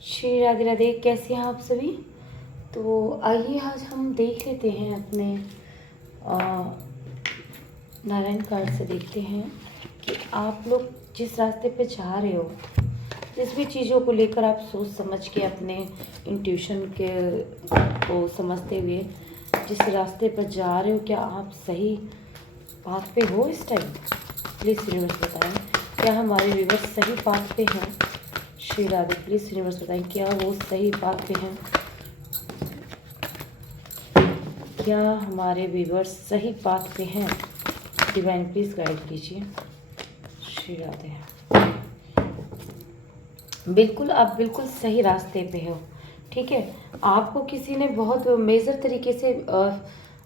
श्री राधे राधे। कैसे हैं आप सभी? तो आइए आज हम देख लेते हैं अपने नारायण कार्ड से देखते हैं कि आप लोग जिस रास्ते पे जा रहे हो, जिस भी चीज़ों को लेकर आप सोच समझ के अपने इंट्यूशन के को समझते हुए जिस रास्ते पर जा रहे हो, क्या आप सही पाथ पे हो इस टाइम? प्लीज़ यूनिवर्स बताएं, क्या हमारे व्यूवर्स सही पाथ पे हैं? श्री राधे, प्लीज़ यूनिवर्स बताएं, क्या वो सही पाथ पे हैं? क्या हमारे व्यूवर्स सही पाथ पे हैं? डिवाइन प्लीज़ गाइड कीजिए। श्री राधे। बिल्कुल, आप बिल्कुल सही रास्ते पे हो। ठीक है, आपको किसी ने बहुत मेजर तरीके से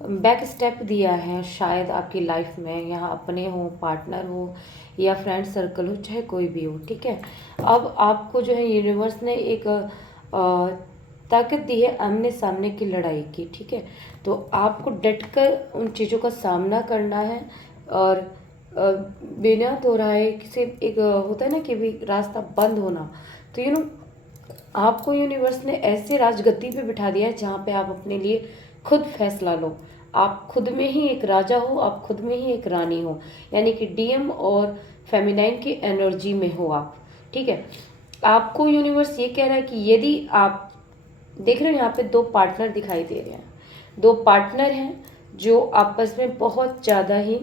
बैक स्टेप दिया है शायद आपकी लाइफ में, यहाँ अपने हो, पार्टनर हो या फ्रेंड सर्कल हो, चाहे कोई भी हो। ठीक है, अब आपको जो है यूनिवर्स ने एक ताकत दी है आमने सामने की लड़ाई की। ठीक है, तो आपको डटकर उन चीज़ों का सामना करना है और बिना दोहराए किसी एक होता है ना कि भी रास्ता बंद होना, तो आपको यूनिवर्स ने ऐसे राजगद्दी पे बिठा दिया है जहाँ पे आप अपने लिए खुद फैसला लो। आप खुद में ही एक राजा हो, आप खुद में ही एक रानी हो, यानी कि डीएम और फेमिनाइन की एनर्जी में हो आप। ठीक है, आपको यूनिवर्स ये कह रहा है कि यदि आप देख रहे हो यहाँ पे दो पार्टनर दिखाई दे रहे हैं, दो पार्टनर हैं जो आपस में बहुत ज़्यादा ही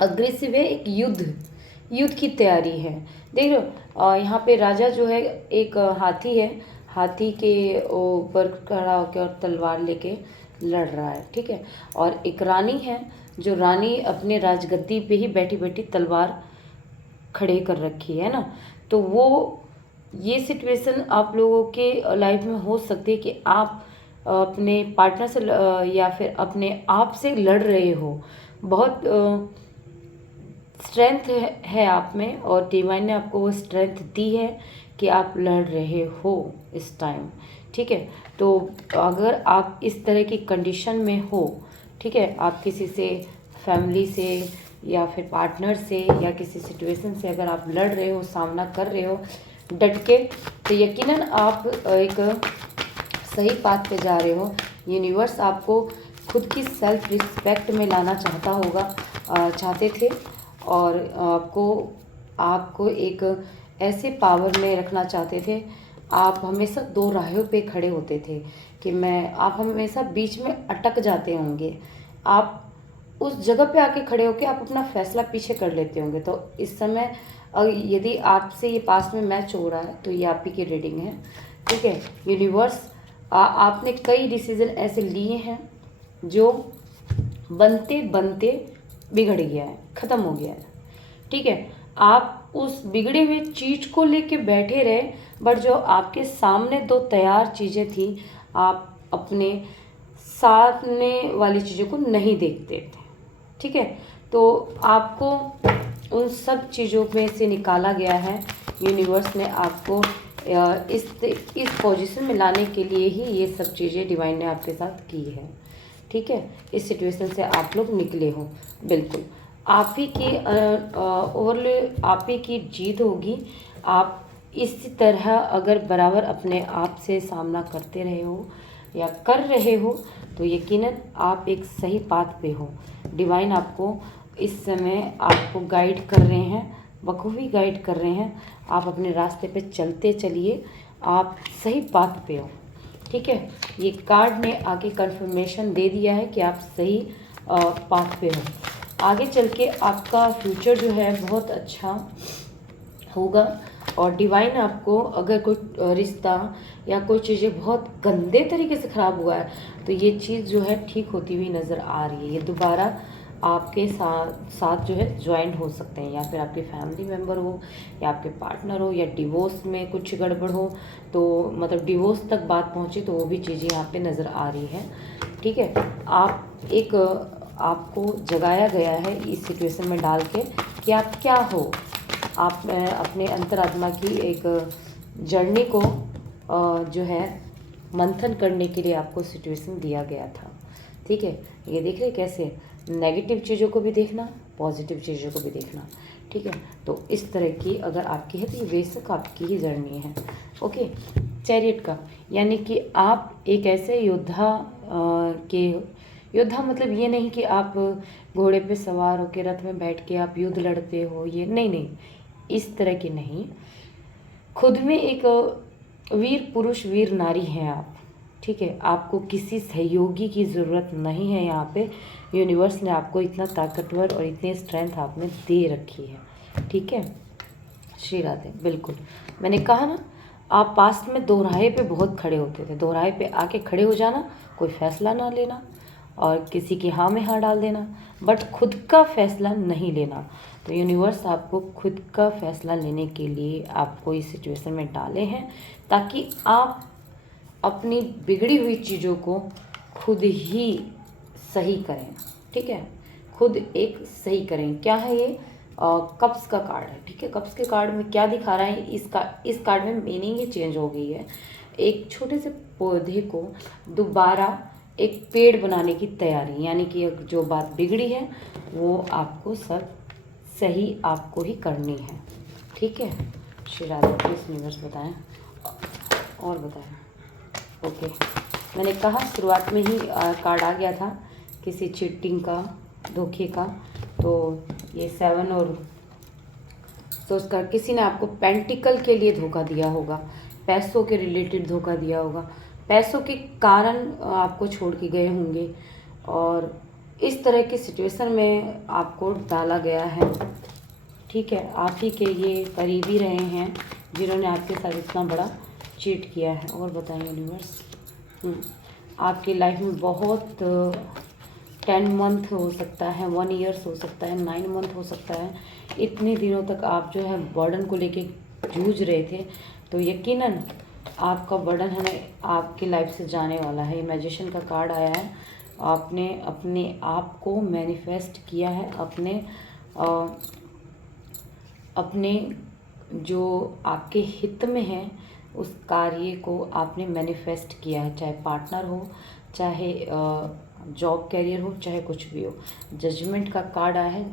अग्रेसिव है, एक युद्ध की तैयारी है। देख रहे हो यहाँ पे राजा जो है एक हाथी है, हाथी के ऊपर खड़ा होकर और तलवार लेके लड़ रहा है। ठीक है, और एक रानी है, जो रानी अपने राजगद्दी पे ही बैठी बैठी तलवार खड़े कर रखी है ना। तो वो ये सिचुएशन आप लोगों के लाइफ में हो सकती है कि आप अपने पार्टनर से या फिर अपने आप से लड़ रहे हो। बहुत स्ट्रेंथ है आप में और डिवाइन ने आपको वो स्ट्रेंथ दी है कि आप लड़ रहे हो इस टाइम। ठीक है, तो अगर आप इस तरह की कंडीशन में हो, ठीक है, आप किसी से, फैमिली से या फिर पार्टनर से या किसी सिचुएशन से अगर आप लड़ रहे हो, सामना कर रहे हो डट के, तो यकीनन आप एक सही पाथ पे जा रहे हो। यूनिवर्स आपको खुद की सेल्फ रिस्पेक्ट में लाना चाहते थे और आपको एक ऐसे पावर में रखना चाहते थे। आप हमेशा दो राहों पे खड़े होते थे कि आप हमेशा बीच में अटक जाते होंगे। आप उस जगह पे आके खड़े होके आप अपना फैसला पीछे कर लेते होंगे। तो इस समय यदि आपसे ये पास में मैच हो रहा है तो ये आप ही की रीडिंग है। ठीक है, यूनिवर्स आपने कई डिसीजन ऐसे लिए हैं जो बनते बनते बिगड़ गया है, ख़त्म हो गया है। ठीक है, आप उस बिगड़े हुए चीज़ को लेके बैठे रहे, बट जो आपके सामने दो तैयार चीज़ें थी, आप अपने सामने वाली चीज़ों को नहीं देखते थे। ठीक है, तो आपको उन सब चीज़ों में से निकाला गया है। यूनिवर्स ने आपको इस पोजीशन में लाने के लिए ही ये सब चीज़ें डिवाइन ने आपके साथ की है। ठीक है, इस सिचुएशन से आप लोग निकले हो। बिल्कुल आप ही की ओवरऑल आप ही की जीत होगी। आप इसी तरह अगर बराबर अपने आप से सामना करते रहे हो या कर रहे हो तो यकीनन आप एक सही पाथ पे हो। डिवाइन आपको इस समय आपको गाइड कर रहे हैं, बखूबी गाइड कर रहे हैं। आप अपने रास्ते पे चलते चलिए, आप सही पाथ पे हो। ठीक है, ये कार्ड ने आगे कंफर्मेशन दे दिया है कि आप सही पाथ पे हो। आगे चल के आपका फ्यूचर जो है बहुत अच्छा होगा और डिवाइन आपको अगर कोई रिश्ता या कोई चीज़ें बहुत गंदे तरीके से ख़राब हुआ है तो ये चीज़ जो है ठीक होती हुई नज़र आ रही है। ये दोबारा आपके साथ जो है ज्वाइन हो सकते हैं, या फिर आपके फैमिली मेम्बर हो या आपके पार्टनर हो, या डिवोर्स में कुछ गड़बड़ हो तो मतलब डिवोर्स तक बात पहुँचे तो वो भी चीज़ें यहाँ पे नज़र आ रही है। ठीक है, आपको जगाया गया है इस सिचुएशन में डाल के कि आप क्या हो। आप अपने अंतरात्मा की एक जर्नी को जो है मंथन करने के लिए आपको सिचुएशन दिया गया था। ठीक है, ये देख रहे कैसे नेगेटिव चीज़ों को भी देखना, पॉजिटिव चीज़ों को भी देखना। ठीक है। तो इस तरह की अगर आपकी है तो ये बेशक आपकी ही जर्नी है। ओके। चैरियट का यानी कि आप एक ऐसे योद्धा के योद्धा मतलब ये नहीं कि आप घोड़े पे सवार होकर रथ में बैठ के आप युद्ध लड़ते हो, ये नहीं नहीं, इस तरह की नहीं। खुद में एक वीर पुरुष वीर नारी हैं आप, ठीक है। आपको किसी सहयोगी की ज़रूरत नहीं है। यहाँ पे यूनिवर्स ने आपको इतना ताकतवर और इतनी स्ट्रेंथ आप में दे रखी है, ठीक है। श्री राधे। बिल्कुल मैंने कहा ना, आप पास्ट में दोराहे पे बहुत खड़े होते थे, दोराहे पे आके खड़े हो जाना, कोई फैसला ना लेना और किसी की हाँ में हाँ डाल देना, बट खुद का फैसला नहीं लेना। तो यूनिवर्स आपको खुद का फैसला लेने के लिए आपको इस सिचुएशन में डाले हैं ताकि आप अपनी बिगड़ी हुई चीज़ों को खुद ही सही करें, ठीक है। खुद एक सही करें। क्या है ये? कप्स का कार्ड है, ठीक है। कप्स के कार्ड में क्या दिखा रहा है, इस कार्ड में मीनिंग ही चेंज हो गई है। एक छोटे से पौधे को दोबारा एक पेड़ बनाने की तैयारी, यानी कि जो बात बिगड़ी है वो आपको सब सही आपको ही करनी है, ठीक है। श्री राधे। प्लीज यूनिवर्स बताएं और बताएं। ओके। मैंने कहा शुरुआत में ही कार्ड आ गया था किसी चीटिंग का, धोखे का। तो ये 7 और सोचकर किसी ने आपको पेंटिकल के लिए धोखा दिया होगा, पैसों के रिलेटेड धोखा दिया होगा, पैसों के कारण आपको छोड़ के गए होंगे और इस तरह की सिचुएशन में आपको डाला गया है, ठीक है। आप ही के ये करीबी रहे हैं जिन्होंने आपके साथ इतना बड़ा चीट किया है। और बताएं यूनिवर्स। आपकी लाइफ में बहुत 10 मंथ हो सकता है, 1 ईयर्स हो सकता है, 9 मंथ हो सकता है, इतने दिनों तक आप जो है बर्डन को लेके जूझ रहे थे। तो यकीनन आपका बर्डन है आपकी लाइफ से जाने वाला है। मैजिशियन का कार्ड आया है। आपने अपने आप को मैनिफेस्ट किया है, अपने जो आपके हित में है उस कार्य को आपने मैनिफेस्ट किया है, चाहे पार्टनर हो, चाहे जॉब कैरियर हो, चाहे कुछ भी हो। जजमेंट का कार्ड आया है।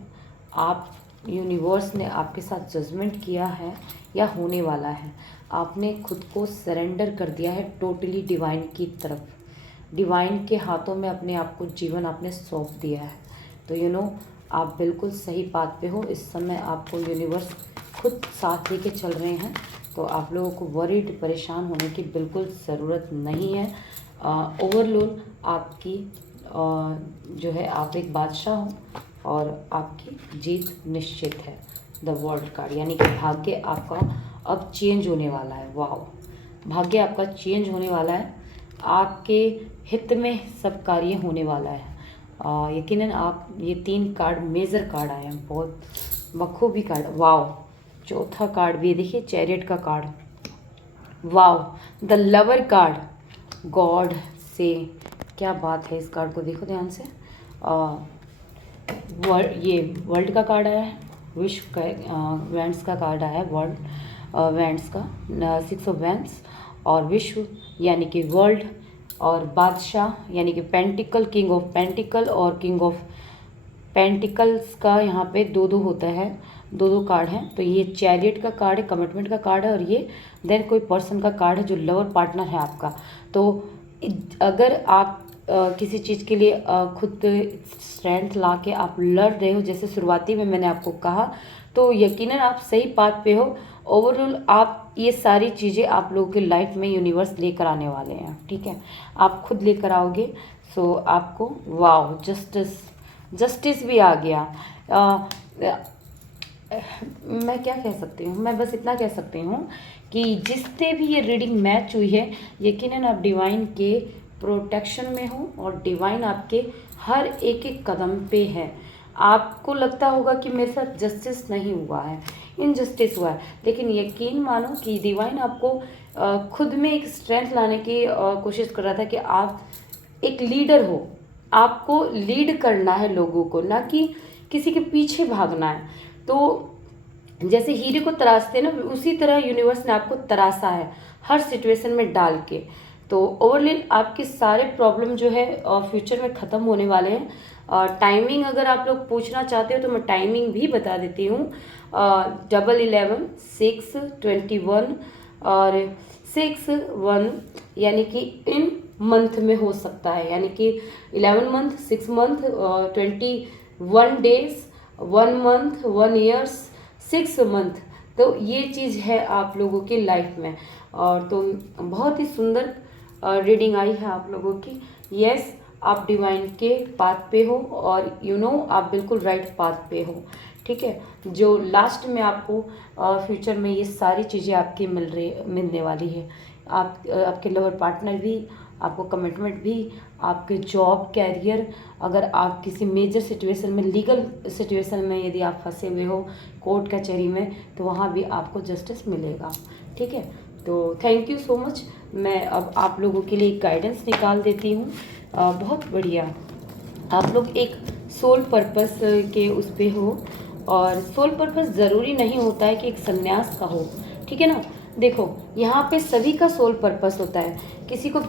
आप यूनिवर्स ने आपके साथ जजमेंट किया है या होने वाला है। आपने खुद को सरेंडर कर दिया है टोटली डिवाइन की तरफ, डिवाइन के हाथों में अपने आप को जीवन आपने सौंप दिया है। तो आप बिल्कुल सही बात पे हो। इस समय आपको यूनिवर्स खुद साथ लेके चल रहे हैं। तो आप लोगों को वरीड परेशान होने की बिल्कुल ज़रूरत नहीं है। ओवरलोड आपकी जो है, आप एक बादशाह हो और आपकी जीत निश्चित है। द वर्ल्ड कार्ड यानी कि भाग्य आपका अब चेंज होने वाला है। वाह, भाग्य आपका चेंज होने वाला है। आपके हित में सब कार्य होने वाला है। यकीनन आप ये 3 कार्ड मेजर कार्ड आए हैं, बहुत बखूबी कार्ड। वाह, चौथा कार्ड भी देखिए, चैरियट का कार्ड। वाह, द लवर कार्ड, गॉड से क्या बात है। इस कार्ड को देखो ध्यान से। ये वर्ल्ड का कार्ड आया है, विश्व का वैंड्स का कार्ड आया है, वर्ल्ड वैंड्स का 6 ऑफ वैंड्स, और विश्व यानी कि वर्ल्ड, और बादशाह यानी कि पेंटिकल, किंग ऑफ पेंटिकल और किंग ऑफ पेंटिकल्स का यहाँ पे 2-2 होता है, 2-2 कार्ड हैं। तो ये चैरियट का कार्ड है, कमिटमेंट का कार्ड है, और ये देन कोई पर्सन का कार्ड है जो लवर पार्टनर है आपका। तो अगर आप किसी चीज़ के लिए खुद स्ट्रेंथ ला के आप लड़ रहे हो, जैसे शुरुआती में मैंने आपको कहा, तो यकीनन आप सही बात पे हो। ओवरऑल आप ये सारी चीज़ें आप लोगों की लाइफ में यूनिवर्स लेकर आने वाले हैं, ठीक है। आप खुद लेकर आओगे। सो आपको वाव, जस्टिस भी आ गया। मैं क्या कह सकती हूँ, मैं बस इतना कह सकती हूँ कि जिससे भी ये रीडिंग मैच हुई है, यकीनन आप डिवाइन के प्रोटेक्शन में हो और डिवाइन आपके हर एक एक कदम पे है। आपको लगता होगा कि मेरे साथ जस्टिस नहीं हुआ है, इनजस्टिस हुआ है, लेकिन यकीन मानो कि डिवाइन आपको खुद में एक स्ट्रेंथ लाने की कोशिश कर रहा था कि आप एक लीडर हो। आपको लीड करना है लोगों को, ना कि किसी के पीछे भागना है। तो जैसे हीरे को तराशते ना, उसी तरह यूनिवर्स ने आपको तराशा है हर सिचुएशन में डाल के। तो ओवरऑल आपके सारे प्रॉब्लम जो है फ्यूचर में ख़त्म होने वाले हैं। और टाइमिंग अगर आप लोग पूछना चाहते हो तो मैं टाइमिंग भी बता देती हूँ। 11, 6, 21 और 6, 1 यानी कि इन मंथ में हो सकता है, यानी कि 11 month, 6 month, 21 days, 1 month, 1 years, 6 month. तो ये चीज़ है आप लोगों की लाइफ में। और तो बहुत ही सुंदर रीडिंग आई है आप लोगों की। यस, आप डिवाइन के पाथ पे हो और आप बिल्कुल राइट पाथ पे हो। ठीक है, जो लास्ट में आपको फ्यूचर में ये सारी चीज़ें आपकी मिलने वाली है। आपके लवर पार्टनर भी, आपको कमिटमेंट भी, आपके जॉब, कैरियर, अगर आप किसी मेजर सिचुएशन में, लीगल सिचुएशन में यदि आप फंसे हुए हो कोर्ट कचहरी में, तो वहाँ भी आपको जस्टिस मिलेगा। ठीक है, तो थैंक यू सो मच। मैं अब आप लोगों के लिए गाइडेंस निकाल देती हूँ। बहुत बढ़िया, आप लोग एक सोल पर्पस के उस पे हो, और सोल पर्पस ज़रूरी नहीं होता है कि एक संन्यास का हो। ठीक है ना, देखो यहाँ पे सभी का सोल पर्पस होता है। किसी को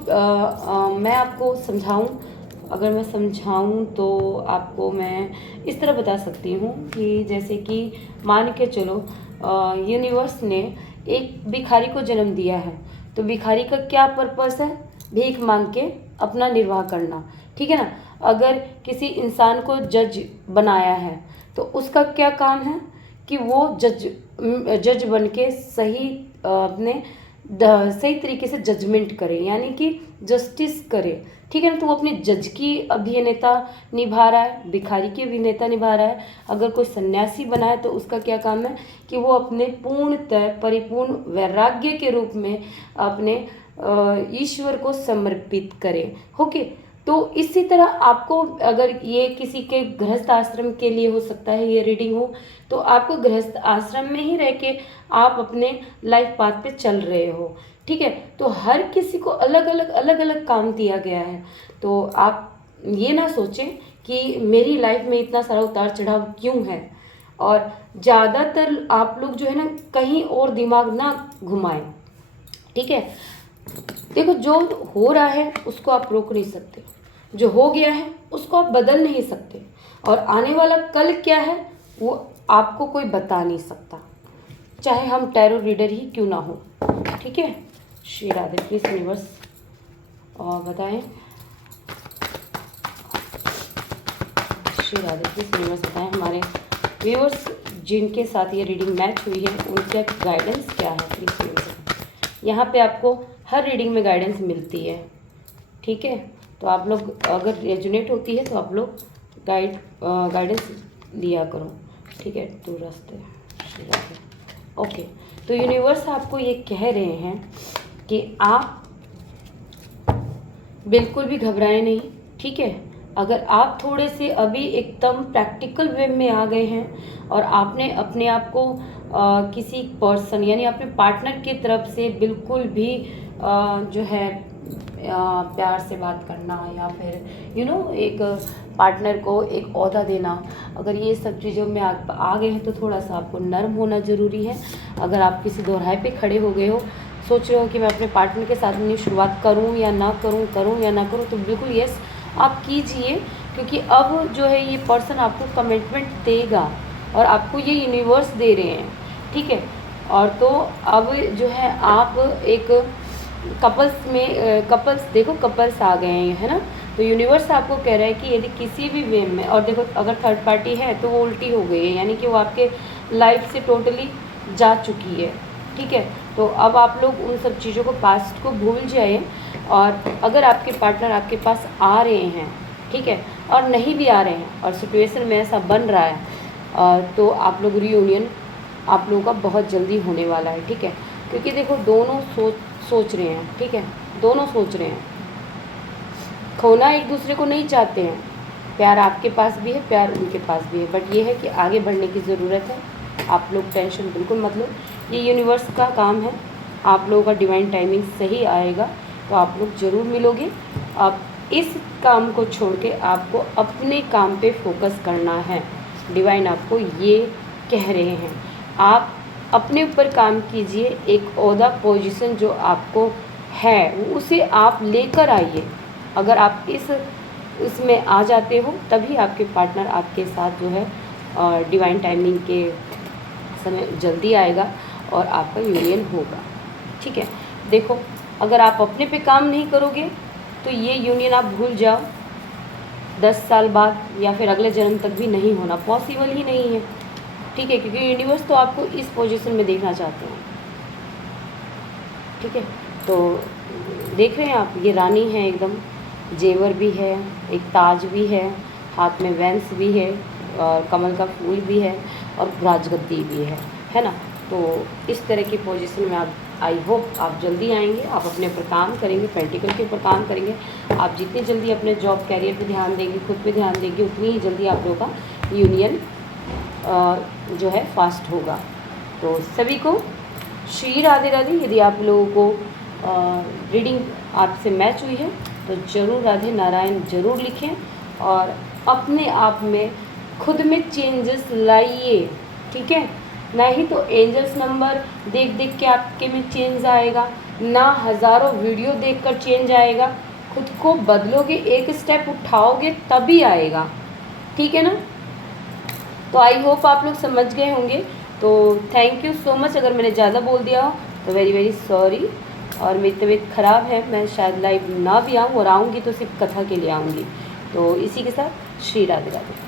मैं आपको समझाऊं, अगर मैं समझाऊं तो आपको मैं इस तरह बता सकती हूँ कि जैसे कि मान के चलो यूनिवर्स ने एक भिखारी को जन्म दिया है, तो भिखारी का क्या पर्पस है? भीख मांग के अपना निर्वाह करना। ठीक है ना, अगर किसी इंसान को जज बनाया है तो उसका क्या काम है कि वो जज बन के सही अपने सही तरीके से जजमेंट करे, यानी कि जस्टिस करे। ठीक है ना, तो वो अपने जज की अभिनेता निभा रहा है, भिखारी की अभिनेता निभा रहा है। अगर कोई सन्यासी बना है तो उसका क्या काम है कि वो अपने पूर्णतः परिपूर्ण वैराग्य के रूप में अपने ईश्वर को समर्पित करे। ओके, तो इसी तरह आपको, अगर ये किसी के गृहस्थ आश्रम के लिए हो सकता है ये रीडिंग हो, तो आपको गृहस्थ आश्रम में ही रह के आप अपने लाइफ पाथ पे चल रहे हो। ठीक है, तो हर किसी को अलग अलग काम दिया गया है। तो आप ये ना सोचें कि मेरी लाइफ में इतना सारा उतार चढ़ाव क्यों है, और ज़्यादातर आप लोग जो है ना कहीं और दिमाग ना घुमाएं। ठीक है, देखो जो हो रहा है उसको आप रोक नहीं सकते, जो हो गया है उसको आप बदल नहीं सकते, और आने वाला कल क्या है वो आपको कोई बता नहीं सकता, चाहे हम टैरो रीडर ही क्यों ना हो। ठीक है, श्री राधे प्लीज यूनिवर्स और बताएं, श्री राधे प्लीज यूनिवर्स बताएं हमारे व्यूअर्स जिनके साथ ये रीडिंग मैच हुई है उनका गाइडेंस क्या है प्लीज यूनिवर्स। यहाँ पे आपको हर रीडिंग में गाइडेंस मिलती है। ठीक है, तो आप लोग अगर रेजोनेट होती है तो आप लोग गाइडेंस लिया करो। ठीक है, तो रास्ते ओके, तो यूनिवर्स आपको ये कह रहे हैं कि आप बिल्कुल भी घबराएं नहीं। ठीक है, अगर आप थोड़े से अभी एकदम प्रैक्टिकल वे में आ गए हैं और आपने अपने आप को किसी पर्सन यानी अपने पार्टनर की तरफ से बिल्कुल भी जो है प्यार से बात करना, या फिर एक पार्टनर को एक ओहदा देना, अगर ये सब चीज़ों में आप आ गए हैं तो थोड़ा सा आपको नर्म होना ज़रूरी है। अगर आप किसी दोराहे पे खड़े हो गए हो, सोच रहे हो कि मैं अपने पार्टनर के साथ अपनी शुरुआत करूं या ना करूं या ना करूं, तो बिल्कुल यस आप कीजिए, क्योंकि अब जो है ये पर्सन आपको कमिटमेंट देगा और आपको ये यूनिवर्स दे रहे हैं। ठीक है, और तो अब जो है आप एक कपल्स देखो, कपल्स आ गए हैं, है ना। तो यूनिवर्स आपको कह रहा है कि यदि किसी भी वे में, और देखो अगर थर्ड पार्टी है तो वो उल्टी हो गई है, यानी कि वो आपके लाइफ से टोटली जा चुकी है। ठीक है, तो अब आप लोग उन सब चीज़ों को, पास्ट को भूल जाए, और अगर आपके पार्टनर आपके पास आ रहे हैं, ठीक है, और नहीं भी आ रहे हैं और सिचुएशन में ऐसा बन रहा है, तो आप लोग रियूनियन आप लोगों का बहुत जल्दी होने वाला है। ठीक है, क्योंकि देखो दोनों सोच रहे हैं। ठीक है, दोनों सोच रहे हैं, खोना एक दूसरे को नहीं चाहते हैं। प्यार आपके पास भी है, प्यार उनके पास भी है, बट ये है कि आगे बढ़ने की ज़रूरत है। आप लोग टेंशन बिल्कुल मत लो, ये यूनिवर्स का काम है। आप लोगों का डिवाइन टाइमिंग सही आएगा तो आप लोग ज़रूर मिलोगे। अब इस काम को छोड़ के आपको अपने काम पे फोकस करना है। डिवाइन आपको ये कह रहे हैं, आप अपने ऊपर काम कीजिए। एक ओहदा पोजीशन जो आपको है उसे आप लेकर आइए। अगर आप इसमें आ जाते हो तभी आपके पार्टनर आपके साथ जो है डिवाइन टाइमिंग के समय जल्दी आएगा और आपका यूनियन होगा। ठीक है, देखो अगर आप अपने पे काम नहीं करोगे तो ये यूनियन आप भूल जाओ, 10 साल बाद या फिर अगले जन्म तक भी नहीं होना, पॉसिबल ही नहीं है। ठीक है, क्योंकि यूनिवर्स तो आपको इस पोजीशन में देखना चाहते हैं। ठीक है, तो देख रहे हैं आप, ये रानी है एकदम, जेवर भी है, एक ताज भी है, हाथ में वेंस भी है और कमल का फूल भी है और राजगद्दी भी है ना। तो इस तरह की पोजीशन में आप, आई होप आप जल्दी आएंगे, आप अपने ऊपर काम करेंगे, पेंटिकल के ऊपर काम करेंगे। आप जितनी जल्दी अपने जॉब कैरियर पे ध्यान देंगे, खुद पे ध्यान देंगे, उतनी ही जल्दी आप लोगों का यूनियन जो है फास्ट होगा। तो सभी को श्री राधे राधे। यदि आप लोगों को रीडिंग आपसे मैच हुई है तो ज़रूर राधे नारायण ज़रूर लिखें और अपने आप में खुद में चेंजेस लाइए। ठीक है, ना ही तो एंजल्स नंबर देख देख के आपके में चेंज आएगा, ना हज़ारों वीडियो देखकर चेंज आएगा। खुद को बदलोगे, एक स्टेप उठाओगे तभी आएगा। ठीक है ना। तो आई होप आप लोग समझ गए होंगे। तो थैंक यू सो मच। अगर मैंने ज़्यादा बोल दिया हो तो वेरी वेरी सॉरी। और मेरी तबीयत ख़राब है, मैं शायद लाइव ना भी आऊँ, और आऊँगी तो सिर्फ कथा के लिए आऊँगी। तो इसी के साथ श्री राधे राधे।